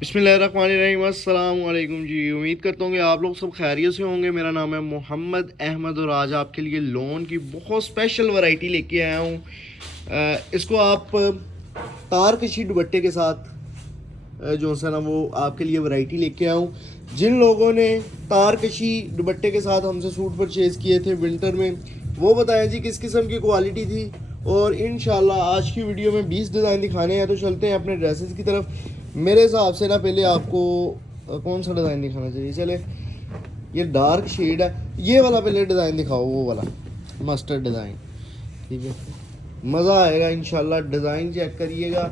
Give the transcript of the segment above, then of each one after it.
बिस्मिल्लाहिर्रहमानिर्रहीम, अस्सलाम वालेकुम जी। उम्मीद करता हूँ कि आप लोग सब खैरियत से होंगे। मेरा नाम है मोहम्मद अहमद और आज आपके लिए लोन की बहुत स्पेशल वैरायटी लेके आया हूँ। इसको आप तार कशी दुपट्टे के साथ जो सा ना वो आपके लिए वैरायटी लेके आया हूँ। जिन लोगों ने तार कशी दुपट्टे के साथ हमसे सूट परचेज़ किए थे विंटर में, वो बताएं जी किस किस्म की क्वालिटी थी। और इंशाल्लाह आज की वीडियो में 20 डिज़ाइन दिखाने हैं, तो चलते हैं अपने ड्रेसेस की तरफ। मेरे हिसाब से ना पहले आपको कौन सा डिज़ाइन दिखाना चाहिए? चले, ये डार्क शेड है, ये वाला पहले डिज़ाइन दिखाओ, वो वाला मस्टर्ड डिज़ाइन। ठीक है, मज़ा आएगा इंशाल्लाह। डिज़ाइन चेक करिएगा।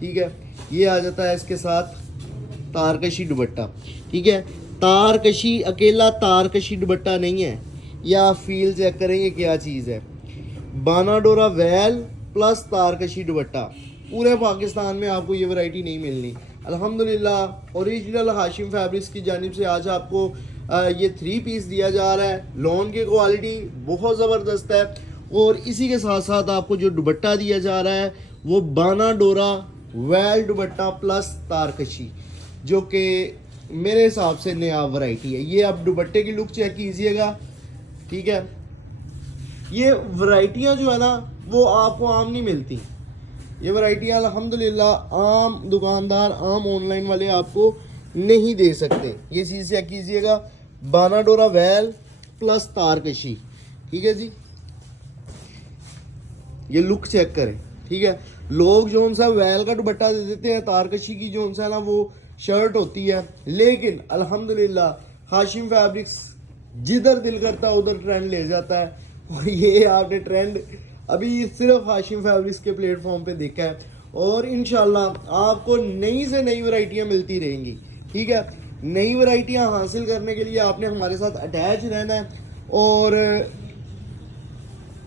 ठीक है, ये आ जाता है इसके साथ तारकशी दुपट्टा। ठीक है, तारकशी अकेला तारकशी दुपट्टा नहीं है, या आप फील चेक करेंगे क्या चीज़ है। बानाडोरा वैल प्लस तारकशी दुपट्टा। पूरे पाकिस्तान में आपको ये वैरायटी नहीं मिलनी। अल्हम्दुलिल्लाह ओरिजिनल हाशिम फैब्रिक्स की जानिब से आज आपको ये 3 पीस दिया जा रहा है। लॉन की क्वालिटी बहुत ज़बरदस्त है और इसी के साथ साथ आपको जो दुपट्टा दिया जा रहा है वो बानाडोरा वैल दुपट्टा प्लस तारकशी, जो कि मेरे हिसाब से नया वैरायटी है। ये आप दुपट्टे की लुक चेक कीजिएगा। ठीक है, ये वैरायटियाँ जो है ना वो आपको आम नहीं मिलती। ये वैरायटियाँ अल्हम्दुलिल्लाह आम दुकानदार, आम ऑनलाइन वाले आपको नहीं दे सकते। ये चीज़ चेक कीजिएगा, बानाडोरा वैल प्लस तारकशी। ठीक है जी, ये लुक चेक करें। ठीक है, लोग जो सा वैल का दुपट्टा दे देते हैं, तारकशी की जो सा ना वो शर्ट होती है, लेकिन अल्हम्दुलिल्लाह हाशिम फैब्रिक्स जिधर दिल करता है उधर ट्रेंड ले जाता है। और ये आपने ट्रेंड अभी सिर्फ हाशिम फैब्रिक्स के प्लेटफॉर्म पे देखा है और इंशाल्लाह आपको नई से नई वैरायटियाँ मिलती रहेंगी। ठीक है, नई वैरायटियाँ हासिल करने के लिए आपने हमारे साथ अटैच रहना है। और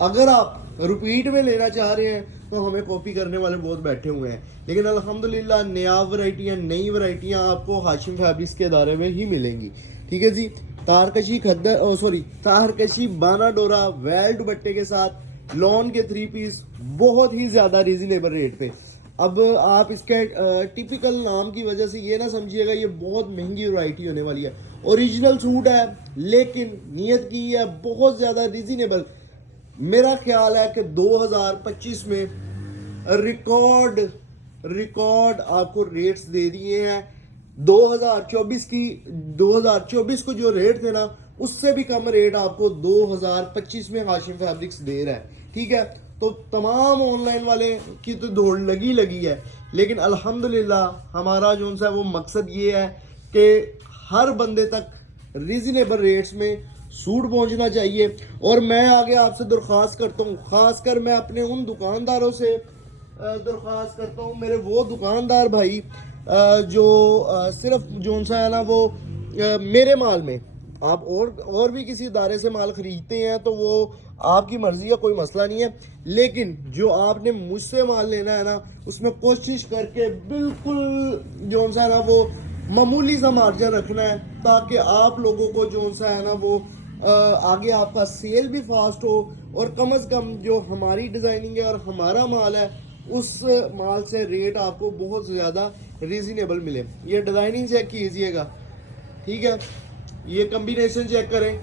अगर आप रिपीट में लेना चाह रहे हैं तो हमें कॉपी करने वाले बहुत बैठे हुए हैं, लेकिन अल्हम्दुलिल्लाह नया वैरायटियाँ, नई वैरायटियाँ आपको हाशिम फैब्रिक्स के दायरे में ही मिलेंगी। ठीक है जी, तारकशी खद्दर तारकशी बानाडोरा वैल दुपट्टे के साथ लॉन के 3 पीस बहुत ही ज़्यादा रीजनेबल रेट पे। अब आप इसके टिपिकल नाम की वजह से ये ना समझिएगा ये बहुत महंगी वैरायटी होने वाली है। ओरिजिनल सूट है लेकिन नियत की है बहुत ज़्यादा रीजनेबल। मेरा ख्याल है कि 2025 में रिकॉर्ड रिकॉर्ड आपको रेट्स दे दिए हैं। 2024 को जो रेट थे ना उससे भी कम रेट आपको 2025 में हाशिम फैब्रिक्स दे रहा है। ठीक है, तो तमाम ऑनलाइन वाले की तो दौड़ लगी है, लेकिन अल्हम्दुलिल्लाह हमारा जो सा वो मकसद ये है कि हर बंदे तक रीजनेबल रेट्स में सूट पहुंचना चाहिए। और मैं आगे आपसे दरख्वास्त करता हूँ, ख़ासकर मैं अपने उन दुकानदारों से दरख्वास्त करता हूँ, मेरे वो दुकानदार भाई जो सिर्फ जो सा है ना वो मेरे माल में, आप और भी किसी इदारे से माल ख़रीदते हैं तो वो आपकी मर्ज़ी है, कोई मसला नहीं है। लेकिन जो आपने मुझसे माल लेना है ना उसमें कोशिश करके बिल्कुल जो सा है ना वो मामूली सा मार्जिन रखना है, ताकि आप लोगों को जो सा है ना वो आगे आपका सेल भी फास्ट हो और कम से कम जो हमारी डिज़ाइनिंग है और हमारा माल है उस माल से रेट आपको बहुत ज़्यादा रीज़नेबल मिले। ये डिज़ाइनिंग चेक कीजिएगा। ठीक है, ये कम्बिनेशन चेक करें,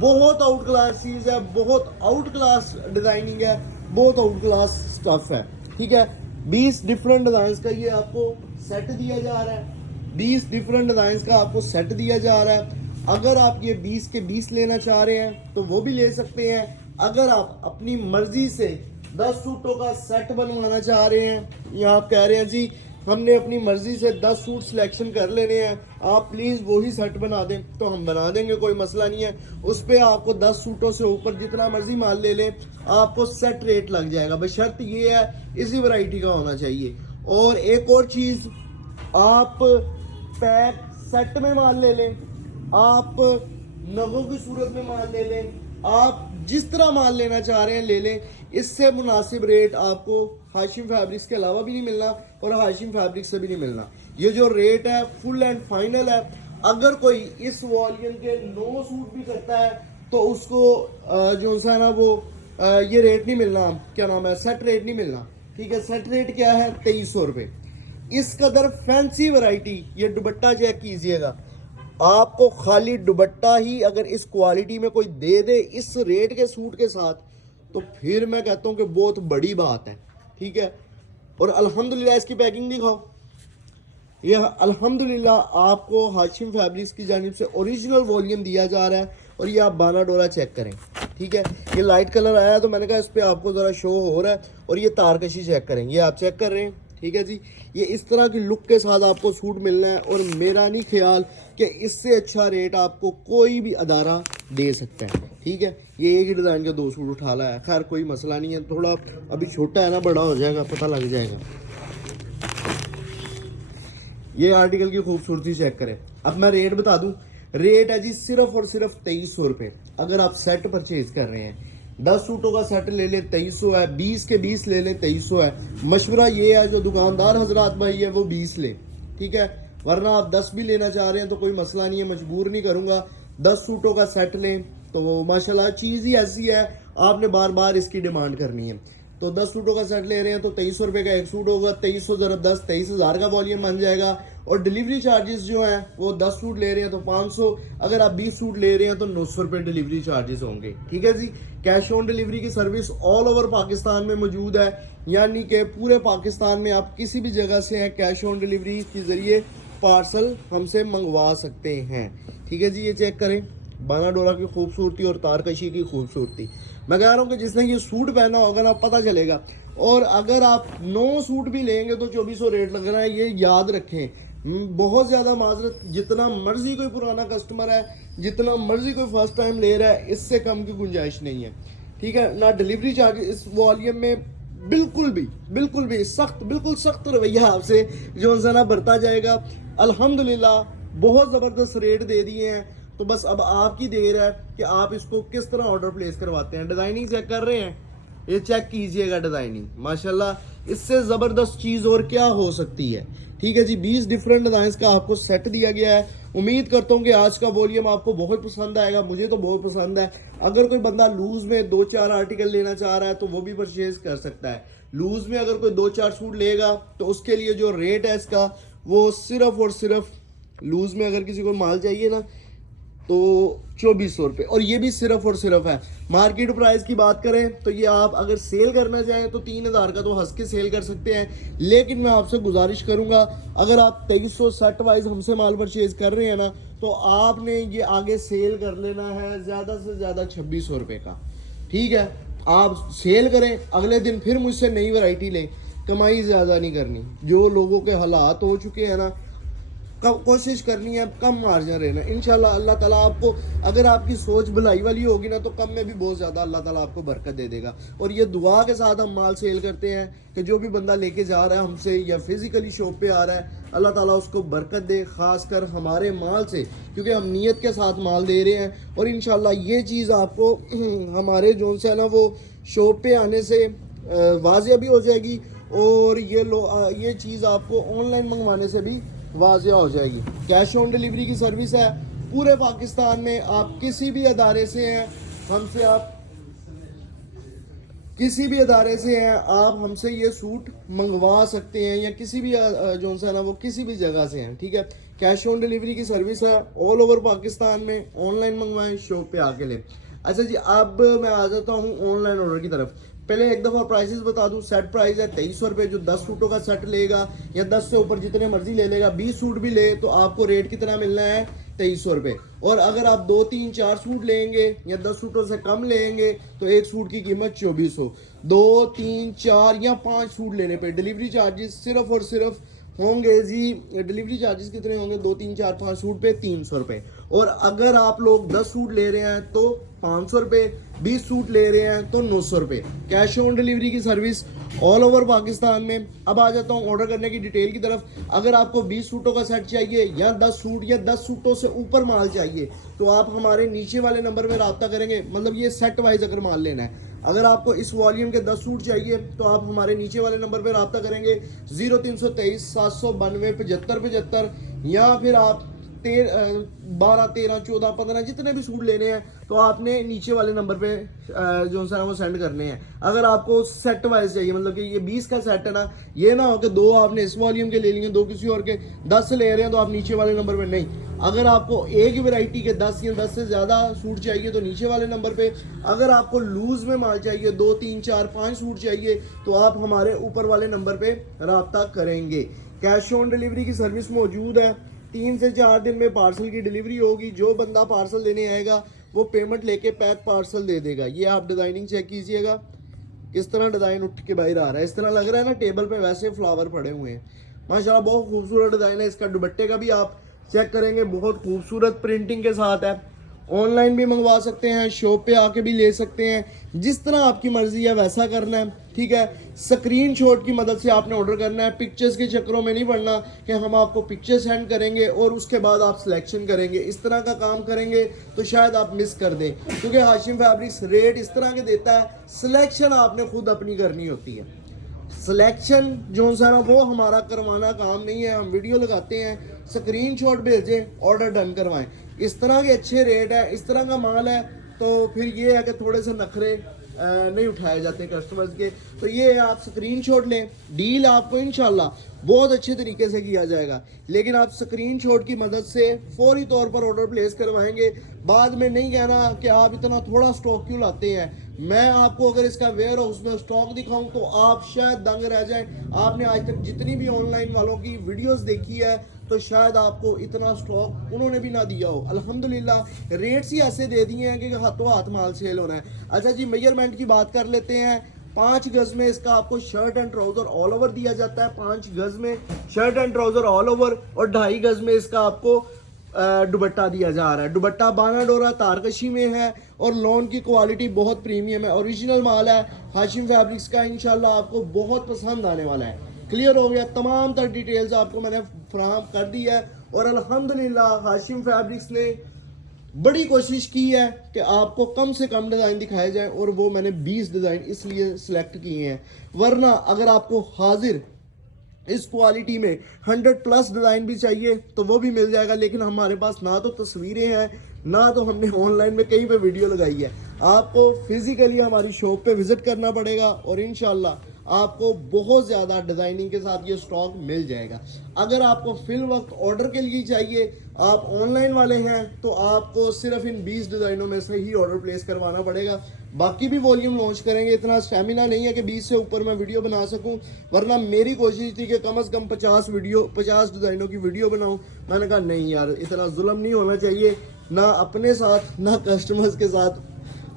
बहुत आउट क्लास चीज़ है, बहुत आउट क्लास डिज़ाइनिंग है, बहुत आउट क्लास स्टफ है। ठीक है, 20 डिफरेंट डिज़ाइन का ये आपको सेट दिया जा रहा है। 20 डिफरेंट डिज़ाइन का आपको सेट दिया जा रहा है। अगर आप ये 20 के 20 लेना चाह रहे हैं तो वो भी ले सकते हैं। अगर आप अपनी मर्जी से 10 सूटों का सेट बनवाना चाह रहे हैं, या आप कह रहे हैं जी हमने अपनी मर्जी से 10 सूट सिलेक्शन कर लेने हैं, आप प्लीज़ वही सेट बना दें, तो हम बना देंगे, कोई मसला नहीं है। उस पर आपको 10 सूटों से ऊपर जितना मर्जी माल ले लें आपको सेट रेट लग जाएगा। बशर्त ये है इसी वैरायटी का होना चाहिए। और एक और चीज़, आप पैक सेट में माल ले लें, आप नगों की सूरत में माल ले लें, आप जिस तरह माल लेना चाह रहे हैं ले लें। इससे मुनासिब रेट आपको हाशिम फैब्रिक्स के अलावा भी नहीं मिलना और हाशिम फैब्रिक्स से भी नहीं मिलना। ये जो रेट है फुल एंड फाइनल है। अगर कोई इस वॉल्यूम के 9 सूट भी करता है तो उसको जो सा ना वो ये रेट नहीं मिलना, क्या नाम है, सेट रेट नहीं मिलना। ठीक है, सेट रेट क्या है, 2300 रुपये। इस कदर फैंसी वैरायटी। ये दुपट्टा चेक कीजिएगा, आपको खाली दुपट्टा ही अगर इस क्वालिटी में कोई दे दे इस रेट के सूट के साथ, तो फिर मैं कहता हूँ कि बहुत बड़ी बात है, ठीक है। और अल्हम्दुलिल्लाह इसकी पैकिंग दिखाओ, यह अल्हम्दुलिल्लाह आपको हाशिम फैब्रिक्स की जानिब से ओरिजिनल वॉल्यूम दिया जा रहा है। और ये आप बाना डोरा चेक करें, ठीक है। ये लाइट कलर आया तो मैंने कहा इस पर आपको ज़रा शो हो रहा है। और ये तारकशी चेक करें, ये आप चेक कर रहे हैं, ठीक है जी। ये इस तरह की लुक के साथ आपको सूट मिलना है। और मेरा नहीं ख्याल कि इससे अच्छा रेट आपको कोई भी अदारा दे सकता है, ठीक है। ये एक ही डिज़ाइन के 2 सूट उठा लाया, खैर कोई मसला नहीं है, थोड़ा अभी छोटा है ना, बड़ा हो जाएगा, पता लग जाएगा। ये आर्टिकल की खूबसूरती चेक करें। अब मैं रेट बता दूं, रेट है जी सिर्फ और सिर्फ 2300 रुपये। अगर आप सेट परचेज कर रहे हैं, 10 सूटों का सेट ले लें 2300 है, 20 के 20 ले लें 2300 है। मशवरा ये है जो दुकानदार हजरात भाई है वो 20 ले, ठीक है। वरना आप 10 भी लेना चाह रहे हैं तो कोई मसला नहीं है, मजबूर नहीं करूँगा। 10 सूटों का सेट लें तो वो माशाल्लाह चीज़ ही ऐसी है, आपने बार बार इसकी डिमांड करनी है। तो 10 सूटों का सेट ले रहे हैं तो 2300 रुपये का एक सूट होगा, 2300 ज़रा 10, 23,000 का वॉल्यूम बन जाएगा। और डिलीवरी चार्जेस जो हैं वो 10 सूट ले रहे हैं तो 500, अगर आप 20 सूट ले रहे हैं तो 900 रुपये डिलीवरी चार्जेस होंगे, ठीक है जी। कैश ऑन डिलीवरी की सर्विस ऑल ओवर पाकिस्तान में मौजूद है, यानी कि पूरे पाकिस्तान में आप किसी भी जगह से हैं कैश ऑन डिलीवरी के ज़रिए पार्सल हमसे मंगवा सकते हैं, ठीक है जी। ये चेक करें बाना डोरा की खूबसूरती और तारकशी की खूबसूरती। मैं कह रहा हूँ कि जिसने ये सूट पहना होगा ना पता चलेगा। और अगर आप 9 सूट भी लेंगे तो 2400 रेट लग रहा है, ये याद रखें। बहुत ज़्यादा माजरत, जितना मर्जी कोई पुराना कस्टमर है, जितना मर्जी कोई फर्स्ट टाइम ले रहा है, इससे कम की गुंजाइश नहीं है, ठीक है ना। डिलीवरी चार्ज इस वॉल्यूम में बिल्कुल भी सख्त, बिल्कुल सख्त रवैया आपसे जो ज़रा बरता जाएगा। अल्हम्दुलिल्लाह बहुत ज़बरदस्त रेट दे दिए हैं, तो बस अब आपकी देर है कि आप इसको किस तरह ऑर्डर प्लेस करवाते हैं। डिज़ाइनिंग चेक कर रहे हैं, ये चेक कीजिएगा डिज़ाइनिंग, माशाल्लाह इससे ज़बरदस्त चीज़ और क्या हो सकती है, ठीक है जी। 20 डिफरेंट डिज़ाइंस का आपको सेट दिया गया है। उम्मीद करता हूँ कि आज का वॉल्यूम आपको बहुत पसंद आएगा, मुझे तो बहुत पसंद है। अगर कोई बंदा लूज़ में 2-4 आर्टिकल लेना चाह रहा है तो वो भी परचेज कर सकता है। लूज़ में अगर कोई 2-4 सूट लेगा तो उसके लिए जो रेट है इसका वो सिर्फ और सिर्फ, लूज़ में अगर किसी को माल चाहिए ना तो 2400 रुपये, और ये भी सिर्फ और सिर्फ है। मार्केट प्राइस की बात करें तो ये आप अगर सेल करना चाहें तो 3000 का तो हंस के सेल कर सकते हैं। लेकिन मैं आपसे गुजारिश करूंगा, अगर आप 2300 सेट वाइज हमसे माल परचेज कर रहे हैं ना तो आपने ये आगे सेल कर लेना है ज़्यादा से ज़्यादा 2600 रुपये का, ठीक है। आप सेल करें, अगले दिन फिर मुझसे नई वैरायटी लें, कमाई ज़्यादा नहीं करनी। जो लोगों के हालात हो चुके हैं ना, कोशिश करनी है कम मार्जिन रहना। इंशाल्लाह अल्लाह ताला आपको, अगर आपकी सोच भलाई वाली होगी ना तो कम में भी बहुत ज़्यादा अल्लाह ताला आपको बरकत दे देगा। और ये दुआ के साथ हम माल सेल करते हैं कि जो भी बंदा लेके जा रहा है हमसे या फिज़िकली शॉप पे आ रहा है, अल्लाह ताला उसको बरकत दे, ख़ासकर हमारे माल से, क्योंकि हम नीयत के साथ माल दे रहे हैं। और इंशाल्लाह ये चीज़ आपको हमारे जोन से है ना वो शॉप पे आने से वाज़िया भी हो जाएगी, और ये चीज़ आपको ऑनलाइन मंगवाने से भी वाज़िया हो जाएगी। कैश ऑन डिलीवरी की सर्विस है पूरे पाकिस्तान में। आप किसी भी अदारे से हैं हमसे, आप किसी भी अदारे से हैं आप हमसे ये सूट मंगवा सकते हैं, या किसी भी जो सा ना वो किसी भी जगह से हैं, ठीक है। कैश ऑन डिलीवरी की सर्विस है ऑल ओवर पाकिस्तान में। ऑनलाइन मंगवाएं, शॉप पे आके लें। अच्छा जी, अब मैं आ जाता हूँ ऑनलाइन ऑर्डर की तरफ। पहले एक दफ़ा प्राइसेस बता दूं। सेट प्राइस है 2300 रुपये, जो 10 सूटों का सेट लेगा या 10 से ऊपर जितने मर्जी ले लेगा, 20 सूट भी ले तो आपको रेट कितना मिलना है 2300 रुपये। और अगर आप 2, 3, 4 सूट लेंगे या 10 सूटों से कम लेंगे तो एक सूट की कीमत 2400। 2, 3, 4 या 5 सूट लेने पे डिलीवरी चार्जेस सिर्फ और सिर्फ होंगे जी, डिलीवरी चार्जेस कितने होंगे 2, 3, 4, 5 सूट पे 300 रुपये। और अगर आप लोग 10 सूट ले रहे हैं तो 500 रुपये, 20 सूट ले रहे हैं तो 900 रुपये। कैश ऑन डिलीवरी की सर्विस ऑल ओवर पाकिस्तान में। अब आ जाता हूँ ऑर्डर करने की डिटेल की तरफ। अगर आपको 20 सूटों का सेट चाहिए या 10 सूट या 10 सूटों से ऊपर माल चाहिए तो आप हमारे नीचे वाले नंबर में रब्ता करेंगे, मतलब ये सेट वाइज अगर माल लेना है। अगर आपको इस वॉल्यूम के 10 सूट चाहिए तो आप हमारे नीचे वाले नंबर पर रब्ता करेंगे 0323 792 75 75, या फिर आप 12 13 14 15 जितने भी सूट लेने हैं तो आपने नीचे वाले नंबर पे जो सा वो सेंड करने हैं। अगर आपको सेट वाइज चाहिए, मतलब कि ये 20 का सेट है ना, ये ना हो कि 2 आपने इस वॉल्यूम के ले लिए, 2 किसी और के, 10 ले रहे हैं तो आप नीचे वाले नंबर पे नहीं। अगर आपको एक ही वैरायटी के 10 या 10 से ज़्यादा सूट चाहिए तो नीचे वाले नंबर पे। अगर आपको लूज़ में माल चाहिए, 2 3 4 5 सूट चाहिए तो आप हमारे ऊपर वाले नंबर पे रब्ता करेंगे। कैश ऑन डिलीवरी की सर्विस मौजूद है। 3 से 4 दिन में पार्सल की डिलीवरी होगी। जो बंदा पार्सल लेने आएगा वो पेमेंट लेके पैक पार्सल दे देगा। ये आप डिज़ाइनिंग चेक कीजिएगा, इस तरह डिज़ाइन उठ के बाहर आ रहा है। इस तरह लग रहा है ना टेबल पे वैसे फ्लावर पड़े हुए हैं। माशाल्लाह बहुत खूबसूरत डिज़ाइन है। इसका दुपट्टे का भी आप चेक करेंगे, बहुत खूबसूरत प्रिंटिंग के साथ है। ऑनलाइन भी मंगवा सकते हैं, शॉप पे आके भी ले सकते हैं, जिस तरह आपकी मर्जी है वैसा करना है, ठीक है। स्क्रीनशॉट की मदद से आपने ऑर्डर करना है, पिक्चर्स के चक्करों में नहीं पड़ना कि हम आपको पिक्चर सेंड करेंगे और उसके बाद आप सिलेक्शन करेंगे। इस तरह का काम करेंगे तो शायद आप मिस कर दें, क्योंकि हाशिम फैब्रिक्स रेट इस तरह के देता है, सिलेक्शन आपने खुद अपनी करनी होती है। सिलेक्शन जो सा ना वो हमारा करवाना काम नहीं है। हम वीडियो लगाते हैं, स्क्रीनशॉट भेजें, ऑर्डर डन करवाएं। इस तरह के अच्छे रेट है, इस तरह का माल है, तो फिर ये है कि थोड़े से नखरे नहीं उठाए जाते कस्टमर्स के। तो ये है, आप स्क्रीनशॉट लें, डील आपको इंशाल्लाह बहुत अच्छे तरीके से किया जाएगा। लेकिन आप स्क्रीनशॉट की मदद से फौरी तौर पर ऑर्डर प्लेस करवाएंगे। बाद में नहीं कहना कि आप इतना थोड़ा स्टॉक क्यों लाते हैं। मैं आपको अगर इसका वेयर हाउस में स्टॉक दिखाऊं तो आप शायद दंग रह जाएं। आपने आज तक जितनी भी ऑनलाइन वालों की वीडियोस देखी है तो शायद आपको इतना स्टॉक उन्होंने भी ना दिया हो। अल्हम्दुलिल्लाह रेट्स ही ऐसे दे दिए हैं कि हाथों हाथ माल सेल होना है। अच्छा जी, मेजरमेंट की बात कर लेते हैं। 5 गज में इसका आपको shirt and trouser all over दिया जाता है। 5 गज में shirt and trouser all over, और 2.5 गज में इसका आपको दुपट्टा दिया जा रहा है। दुपट्टा बाना डोरा तारकशी में है और लॉन की क्वालिटी बहुत प्रीमियम है, ओरिजिनल माल है हाशिम फैब्रिक्स का। इंशाल्लाह आपको बहुत पसंद आने वाला है। क्लियर हो गया? तमाम तर डिटेल्स आपको मैंने फराहम कर दी है। और अल्हम्दुलिल्लाह हाशिम फैब्रिक्स ने बड़ी कोशिश की है कि आपको कम से कम डिज़ाइन दिखाए जाए, और वो मैंने 20 डिज़ाइन इसलिए सिलेक्ट किए हैं। वरना अगर आपको हाजिर इस क्वालिटी में 100+ डिज़ाइन भी चाहिए तो वो भी मिल जाएगा। लेकिन हमारे पास ना तो तस्वीरें हैं, ना तो हमने ऑनलाइन में कहीं पे वीडियो लगाई है। आपको फिजिकली हमारी शॉप पे विजिट करना पड़ेगा और इंशाल्लाह आपको बहुत ज़्यादा डिज़ाइनिंग के साथ ये स्टॉक मिल जाएगा। अगर आपको फिल वक्त ऑर्डर के लिए चाहिए, आप ऑनलाइन वाले हैं, तो आपको सिर्फ इन 20 डिज़ाइनों में से ही ऑर्डर प्लेस करवाना पड़ेगा। बाकी भी वॉल्यूम लॉन्च करेंगे, इतना स्टेमिना नहीं है कि 20 से ऊपर मैं वीडियो बना सकूं। वरना मेरी कोशिश थी कि कम से कम 50 डिज़ाइनों की वीडियो बनाऊं। मैंने कहा नहीं यार, इतना जुल्म नहीं होना चाहिए, ना अपने साथ ना कस्टमर्स के साथ।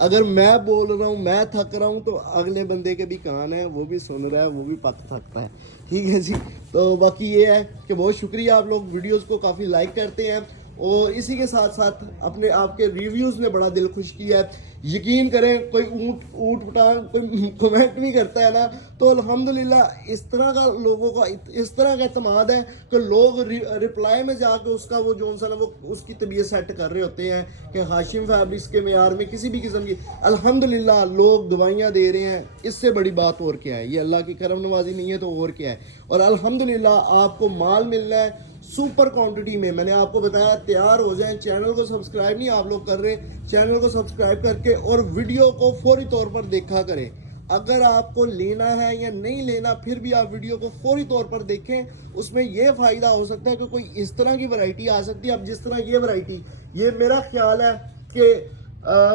अगर मैं बोल रहा हूँ, मैं थक रहा हूँ, तो अगले बंदे के भी कान है, वो भी सुन रहा है, वो भी पक थकता है। ठीक है जी। तो बाकी ये है कि बहुत शुक्रिया, आप लोग वीडियोस को काफ़ी लाइक करते हैं और इसी के साथ साथ अपने आपके रिव्यूज़ ने बड़ा दिल खुश किया है। यकीन करें, कोई ऊट पटांग कोई कमेंट नहीं करता है ना, तो अल्हम्दुलिल्लाह इस तरह का लोगों का इस तरह का एतमाद है कि लोग रिप्लाई में जाकर उसका वो जो सा ना वो उसकी तबीयत सेट कर रहे होते हैं कि हाशिम फैब्रिक्स के मेयार में किसी भी किस्म की। अल्हम्दुलिल्लाह लोग दवाइयाँ दे रहे हैं, इससे बड़ी बात और क्या है। ये अल्लाह की करम नवाजी नहीं है तो और क्या है। और अल्हम्दुलिल्लाह आपको माल मिल रहा है सुपर क्वांटिटी में। मैंने आपको बताया, तैयार हो जाएं। चैनल को सब्सक्राइब नहीं आप लोग कर रहे, चैनल को सब्सक्राइब करके और वीडियो को फौरी तौर पर देखा करें। अगर आपको लेना है या नहीं लेना, फिर भी आप वीडियो को फौरी तौर पर देखें। उसमें यह फ़ायदा हो सकता है कि कोई इस तरह की वैरायटी आ सकती है। अब जिस तरह ये वैरायटी, ये मेरा ख्याल है कि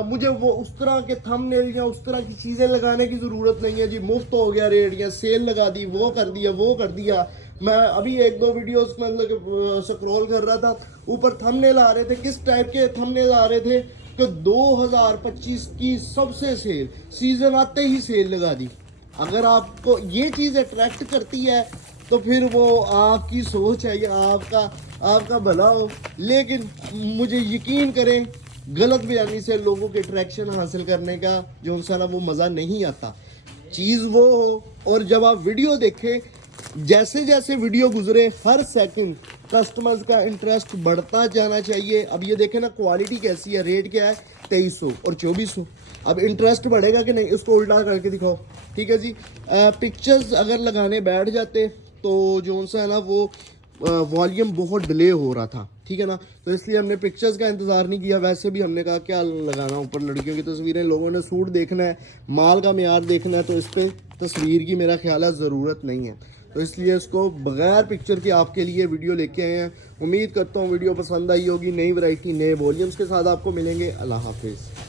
मुझे वो उस तरह के थंबनेल या उस तरह की चीज़ें लगाने की ज़रूरत नहीं है जी। मुफ्त हो गया रेट या सेल लगा दी, वो कर दिया। मैं अभी 1-2 वीडियोस मतलब स्क्रॉल कर रहा था, ऊपर थंबनेल आ रहे थे। किस टाइप के थंबनेल आ रहे थे कि 2025 की सबसे सेल, सीजन आते ही सेल लगा दी। अगर आपको ये चीज़ अट्रैक्ट करती है तो फिर वो आपकी सोच है या आपका भला हो। लेकिन मुझे यकीन करें, गलत बयानी से लोगों के अट्रैक्शन हासिल करने का जो सा ना वो मज़ा नहीं आता। चीज़ वो हो, और जब आप वीडियो देखें, जैसे जैसे वीडियो गुजरे हर सेकंड कस्टमर्स का इंटरेस्ट बढ़ता जाना चाहिए। अब ये देखें ना क्वालिटी कैसी है, रेट क्या है 2300 और 2400। अब इंटरेस्ट बढ़ेगा कि नहीं, इसको उल्टा करके दिखाओ। ठीक है जी। पिक्चर्स अगर लगाने बैठ जाते तो जो सा है ना वो वॉल्यूम बहुत डिले हो रहा था, ठीक है ना। तो इसलिए हमने पिक्चर्स का इंतज़ार नहीं किया, वैसे भी हमने कहा क्या लगाना ऊपर लड़कियों की तस्वीरें, लोगों ने सूट देखना है, माल का मेयार देखना है, तो इस पर तस्वीर की मेरा ख्याल है ज़रूरत नहीं है। तो इसलिए इसको बगैर पिक्चर के आपके लिए वीडियो लेके आए हैं। उम्मीद करता हूँ वीडियो पसंद आई होगी। नई वैरायटी नए वॉल्यूम्स के साथ आपको मिलेंगे। अल्लाह हाफिज़।